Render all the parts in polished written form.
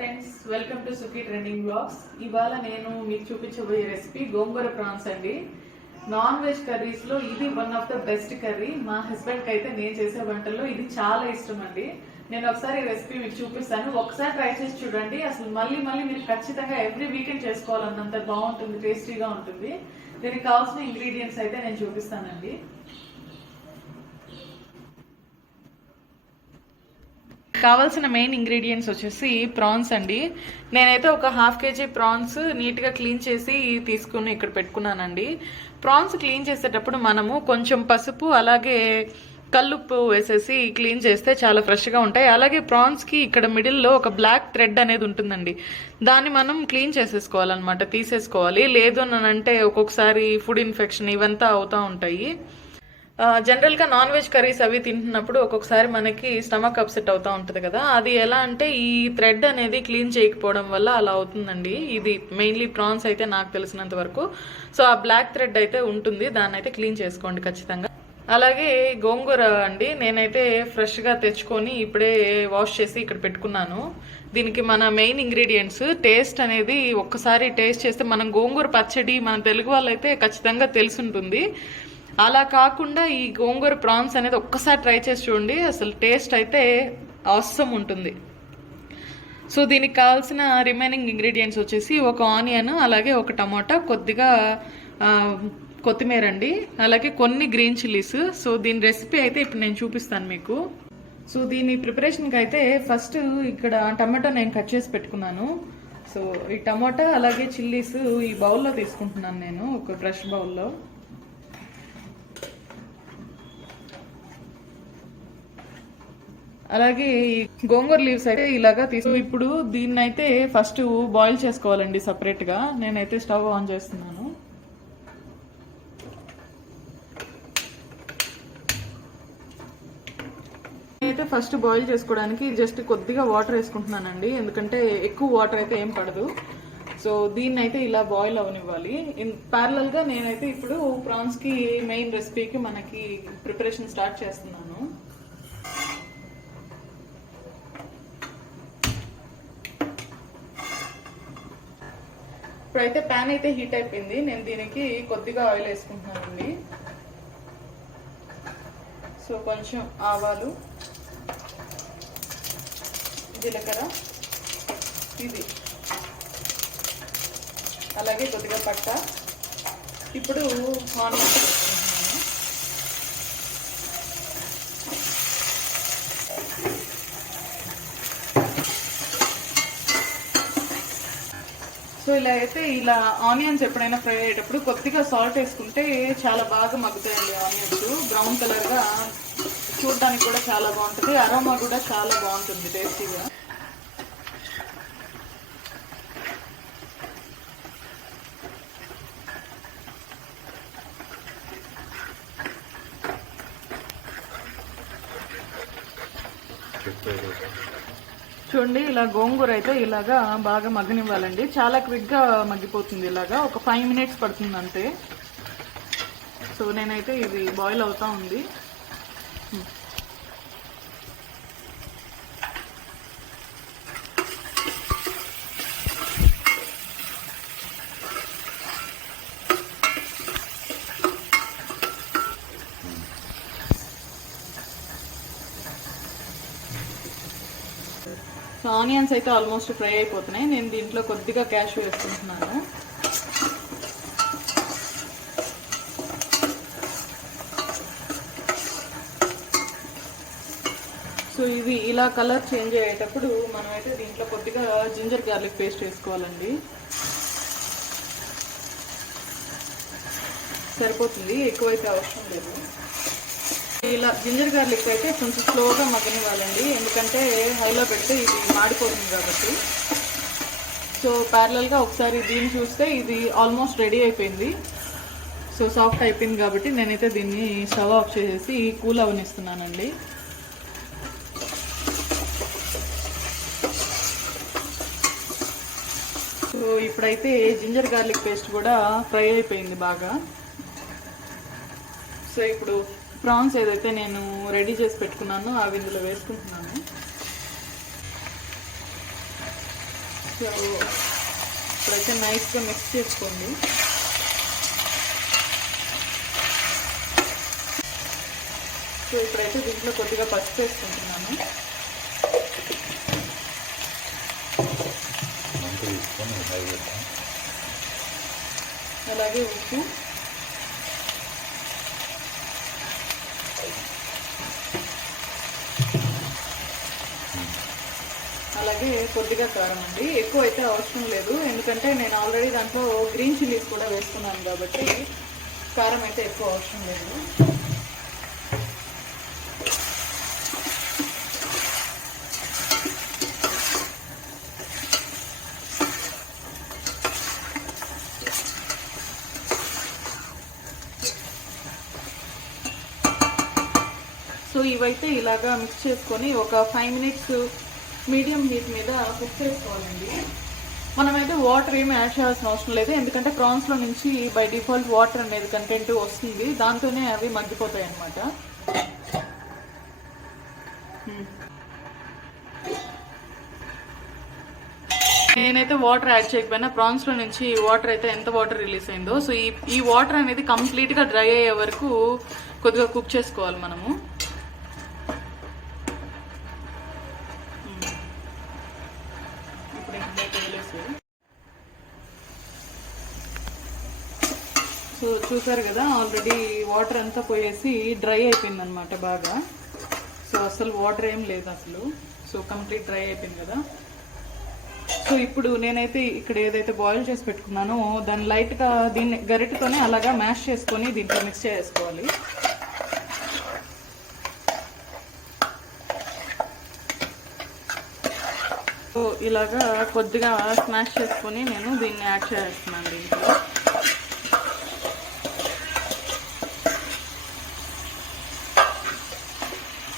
Friends, welcome to Sukhi trending blogs. ఇవాళ నేను మీకు చూపించబోయే రెసిపీ గోంగూర ప్రాన్స్ అండి. నాన్ వెజ్ కర్రీస్ లో ఇది one of the best curry. మా హస్బెండ్ కి అయితే నేను చేసే వంటల్లో ఇది చాలా ఇష్టం అండి. నేను ఒకసారి రెసిపీ మీకు చూపిస్తాను, ఒకసారి ట్రై చేసి చూడండి. అసలు మళ్ళీ మీరు ఖచ్చితంగా ఎవ్రీ వీకెండ్ చేసుకోవాలన్నంత బాగుంటుంది, టేస్టీగా ఉంటుంది. దీనికి కావాల్సిన ఇంగ్రీడియంట్స్ అయితే నేను చూపిస్తానండి. కావాల్సిన మెయిన్ ఇంగ్రీడియంట్స్ వచ్చేసి ప్రాన్స్ అండి. నేనైతే ఒక హాఫ్ కేజీ ప్రాన్స్ నీట్గా క్లీన్ చేసి తీసుకుని ఇక్కడ పెట్టుకున్నానండి. ప్రాన్స్ క్లీన్ చేసేటప్పుడు మనము కొంచెం పసుపు అలాగే కల్లుప్పు వేసేసి క్లీన్ చేస్తే చాలా ఫ్రెష్గా ఉంటాయి. అలాగే ప్రాన్స్కి ఇక్కడ మిడిల్లో ఒక బ్లాక్ థ్రెడ్ అనేది ఉంటుందండి, దాన్ని మనం క్లీన్ చేసేసుకోవాలన్నమాట, తీసేసుకోవాలి. లేదు అని అంటే ఒక్కొక్కసారి ఫుడ్ ఇన్ఫెక్షన్ ఇవంతా అవుతూ ఉంటాయి. జనరల్గా నాన్ వెజ్ కర్రీస్ అవి తింటున్నప్పుడు ఒక్కొక్కసారి మనకి స్టమక్ అప్సెట్ అవుతూ ఉంటుంది కదా, అది ఎలా అంటే ఈ థ్రెడ్ అనేది క్లీన్ చేయకపోవడం వల్ల అలా అవుతుందండి. ఇది మెయిన్లీ ప్రాన్స్ అయితే నాకు తెలిసినంత వరకు. సో ఆ బ్లాక్ థ్రెడ్ అయితే ఉంటుంది, దాన్ని అయితే క్లీన్ చేసుకోండి ఖచ్చితంగా. అలాగే గోంగూర అండి, నేనైతే ఫ్రెష్గా తెచ్చుకొని ఇప్పుడే వాష్ చేసి ఇక్కడ పెట్టుకున్నాను. దీనికి మన మెయిన్ ఇంగ్రీడియంట్స్ టేస్ట్ అనేది ఒక్కసారి టేస్ట్ చేస్తే, మనం గోంగూర పచ్చడి మన తెలుగు వాళ్ళైతే ఖచ్చితంగా తెలుసుంటుంది. అలా కాకుండా ఈ గోంగూర ప్రాన్స్ అనేది ఒక్కసారి ట్రై చేసి చూడండి, అసలు టేస్ట్ అయితే ఆసమ్ ఉంటుంది. సో దీనికి కావాల్సిన రిమైనింగ్ ఇంగ్రీడియంట్స్ వచ్చేసి ఒక ఆనియన్, అలాగే ఒక టమాటా, కొద్దిగా కొత్తిమీర అండి, అలాగే కొన్ని గ్రీన్ చిల్లీస్. సో దీని రెసిపీ అయితే ఇప్పుడు నేను చూపిస్తాను మీకు. సో దీని ప్రిపరేషన్కి అయితే ఫస్ట్ ఇక్కడ టమాటా నేను కట్ చేసి పెట్టుకున్నాను. సో ఈ టమాటా అలాగే చిల్లీస్ ఈ బౌల్లో తీసుకుంటున్నాను నేను, ఒక ఫ్రెష్ బౌల్లో. అలాగే ఈ గోంగూర లీవ్స్ అయితే ఇలాగా ఇప్పుడు దీన్ని అయితే ఫస్ట్ బాయిల్ చేసుకోవాలండి సపరేట్గా. నేనైతే స్టవ్ ఆన్ చేస్తున్నాను. నేనైతే ఫస్ట్ బాయిల్ చేసుకోవడానికి జస్ట్ కొద్దిగా వాటర్ వేసుకుంటున్నానండి, ఎందుకంటే ఎక్కువ వాటర్ అయితే ఏం పడదు. సో దీన్ని అయితే ఇలా బాయిల్ అవనివ్వాలి. ప్యారలల్గా నేనైతే ఇప్పుడు ప్రాన్స్కి మెయిన్ రెసిపీకి మనకి ప్రిపరేషన్ స్టార్ట్ చేస్తున్నాను. ఇప్పుడైతే ప్యాన్ అయితే హీట్ అయిపోయింది, నేను దీనికి కొద్దిగా ఆయిల్ వేసుకుంటున్నానండి. సో కొంచెం ఆవాలు, జీలకర్ర, ఇది అలాగే కొద్దిగా పట్ట. ఇప్పుడు ఆనియన్స్ వేసుకుంటున్నాను. సో ఇలా ఆనియన్స్ ఎప్పుడైనా ఫ్రై అయ్యేటప్పుడు కొద్దిగా సాల్ట్ వేసుకుంటే చాలా బాగా మగ్గుతాయండి ఆనియన్స్. బ్రౌన్ కలర్గా చూడడానికి కూడా చాలా బాగుంటుంది, అరోమా కూడా చాలా బాగుంటుంది టేస్టీగా. చూడండి, ఇలా గోంగూర అయితే ఇలాగా బాగా మగ్గనివ్వాలండి. చాలా క్విక్గా మగ్గిపోతుంది, ఇలాగా ఒక 5 minutes పడుతుంది అంతే. సో నేనైతే ఇది బాయిల్ అవుతా ఉంది. సో ఆనియన్స్ అయితే ఆల్మోస్ట్ ఫ్రై అయిపోతున్నాయి. నేను దీంట్లో కొద్దిగా క్యాషు వేసుకుంటున్నాను. సో ఇది ఇలా కలర్ చేంజ్ అయ్యేటప్పుడు మనమైతే దీంట్లో కొద్దిగా జింజర్ గార్లిక్ పేస్ట్ వేసుకోవాలండి. సరిపోతుంది, ఎక్కువైతే అవసరం లేదు. ఇలా జింజర్ గార్లిక్ అయితే కొంచెం స్లోగా మగ్గనివ్వాలండి, ఎందుకంటే హైలో పెడితే ఇది మాడిపోతుంది కాబట్టి. సో ప్యారలల్గా ఒకసారి దీన్ని చూస్తే ఇది ఆల్మోస్ట్ రెడీ అయిపోయింది. సో సాఫ్ట్ అయిపోయింది కాబట్టి నేనైతే దీన్ని స్టవ్ ఆఫ్ చేసేసి కూల్ అవనిస్తున్నానండి. సో ఇప్పుడైతే జింజర్ గార్లిక్ పేస్ట్ కూడా ఫ్రై అయిపోయింది బాగా. సో ఇప్పుడు ప్రాన్స్ ఏదైతే నేను రెడీ చేసి పెట్టుకున్నానో అవి ఇందులో వేసుకుంటున్నాను. సో ఇప్పుడైతే నైస్గా మిక్స్ చేసుకోండి. సో ఇప్పుడైతే దీంట్లో కొద్దిగా పసుపు వేసుకుంటున్నాను. అలాగే ఉప్పు, అలాగే కొద్దిగా కారం అండి. ఎక్కువ అయితే అవసరం లేదు, ఎందుకంటే నేను ఆల్రెడీ దాంట్లో గ్రీన్ చిల్లీస్ కూడా వేసుకున్నాను కాబట్టి కారం అయితే ఎక్కువ అవసరం లేదు. సో ఇవైతే ఇలాగా మిక్స్ చేసుకొని ఒక 5 మినిట్స్ మీడియం హీట్ మీద కుక్ చేసుకోవాలండి. మనమైతే వాటర్ ఏమి యాడ్ చేయాల్సిన అవసరం లేదు, ఎందుకంటే ప్రాన్స్లో నుంచి బై డిఫాల్ట్ వాటర్ అనేది కంటెంట్ వస్తుంది, దాంతోనే అవి మగ్గిపోతాయి అన్నమాట. నేనైతే వాటర్ యాడ్ చేయకపోయినా ప్రాన్స్లో నుంచి వాటర్ అయితే ఎంత వాటర్ రిలీజ్ అయిందో, సో ఈ వాటర్ అనేది కంప్లీట్గా డ్రై అయ్యే వరకు కొద్దిగా కుక్ చేసుకోవాలి మనము. సో చూసారు కదా, ఆల్రెడీ వాటర్ అంతా పోయేసి డ్రై అయిపోయింది అనమాట బాగా. సో అసలు వాటర్ ఏం లేదు అసలు, సో కంప్లీట్ డ్రై అయిపోయింది కదా. సో ఇప్పుడు నేనైతే ఇక్కడ ఏదైతే బాయిల్ చేసి పెట్టుకున్నానో దాన్ని లైట్గా దీన్ని గరిటతోనే అలాగా మ్యాష్ చేసుకొని దీంట్లో మిక్స్ చేసుకోవాలి. సో ఇలాగా కొద్దిగా స్మాష్ చేసుకొని నేను దీన్ని యాడ్ చేస్తున్నాను దీంట్లో.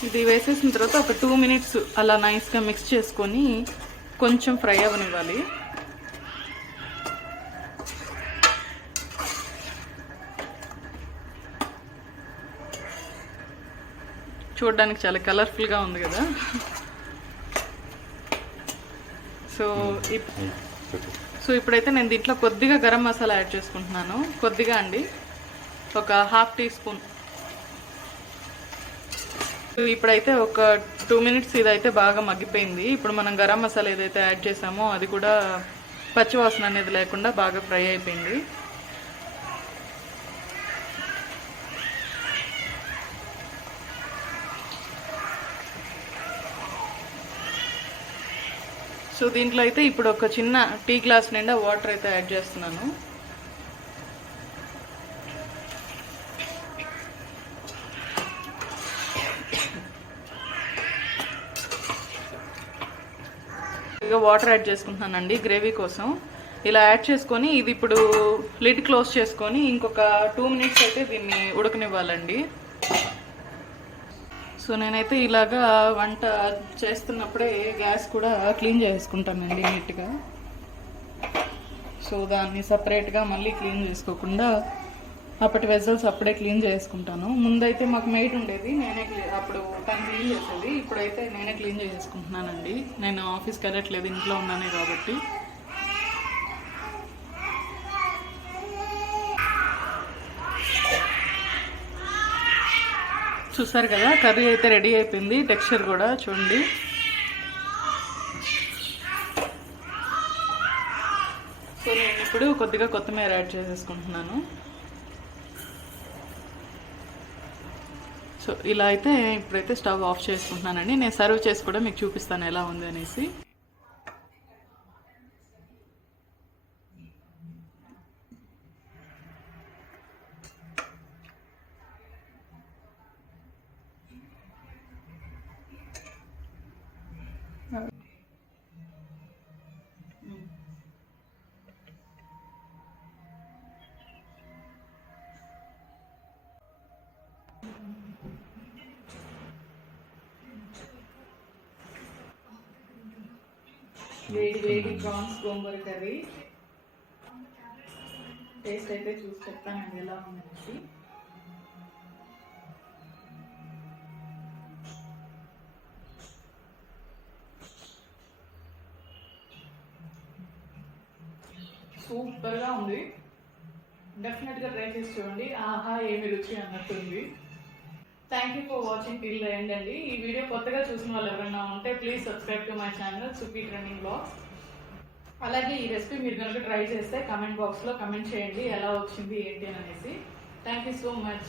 ఇది వేసేసిన తర్వాత ఒక 2 మినిట్స్ అలా నైస్గా మిక్స్ చేసుకొని కొంచెం ఫ్రై అవ్వనివ్వాలి. చూడడానికి చాలా కలర్ఫుల్గా ఉంది కదా. సో ఇప్పుడైతే నేను దీంట్లో కొద్దిగా గరం మసాలా యాడ్ చేసుకుంటున్నాను, కొద్దిగా అండి, ఒక 1/2 టీ స్పూన్. ఇప్పుడైతే ఒక 2 మినిట్స్ ఇదైతే బాగా మగ్గిపోయింది. ఇప్పుడు మనం గరం మసాలా ఏదైతే యాడ్ చేసామో అది కూడా పచ్చివాసన అనేది లేకుండా బాగా ఫ్రై అయిపోయింది. సో దీంట్లో అయితే ఇప్పుడు ఒక చిన్న టీ గ్లాస్ నిండా వాటర్ అయితే యాడ్ చేస్తున్నాను. వాటర్ యాడ్ చేసుకుంటున్నానండి గ్రేవీ కోసం. ఇలా యాడ్ చేసుకొని ఇది ఇప్పుడు లిడ్ క్లోజ్ చేసుకొని ఇంకొక 2 మినిట్స్ అయితే దీన్ని ఉడకనివ్వాలండి. సో నేనైతే ఇలాగా వంట చేస్తున్నప్పుడే గ్యాస్ కూడా క్లీన్ చేసుకుంటానండి నీట్గా. సో దాన్ని సపరేట్గా మళ్ళీ క్లీన్ చేసుకోకుండా అప్పటి వెజల్స్ అప్పుడే క్లీన్ చేసుకుంటాను. ముందైతే మాకు మెయిట్ ఉండేది, నేనే అప్పుడు తను క్లీన్ చేసేది. ఇప్పుడైతే నేనే క్లీన్ చేసుకుంటున్నానండి, నేను ఆఫీస్కి వెళ్ళట్లేదు, ఇంట్లో ఉన్నానే కాబట్టి. చూసారు కదా, కర్రీ అయితే రెడీ అయిపోయింది. టెక్స్చర్ కూడా చూడండి. సో నేను ఇప్పుడు కొద్దిగా కొత్తిమీర యాడ్ చేసేసుకుంటున్నాను. సో ఇలా అయితే ఇప్పుడైతే స్టవ్ ఆఫ్ చేసుకుంటున్నానండి. నేను సర్వ్ చేసి కూడా మీకు చూపిస్తాను ఎలా ఉంది అనేసి. వేడి వేడి ప్రాన్స్ గోంగూర కర్రీ టేస్ట్ అయితే చూసి చెప్తానండి ఎలా ఉందనేసి. సూపర్గా ఉంది. డెఫినెట్గా ట్రై చేసి చూడండి. ఆహా ఏమి రుచి అన్నట్టుంది. Thank you for watching till the end అండి. ఈ వీడియో కొత్తగా చూసిన వాళ్ళు ఎవరైనా ఉంటే please subscribe to my channel సుపీ ట్రెండింగ్ బ్లాగ్స్. అలాగే ఈ రెసిపీ మీరు కనుక ట్రై చేస్తే కమెంట్ బాక్స్లో కమెంట్ చేయండి ఎలా వచ్చింది ఏంటి అనేసి. Thank you so much.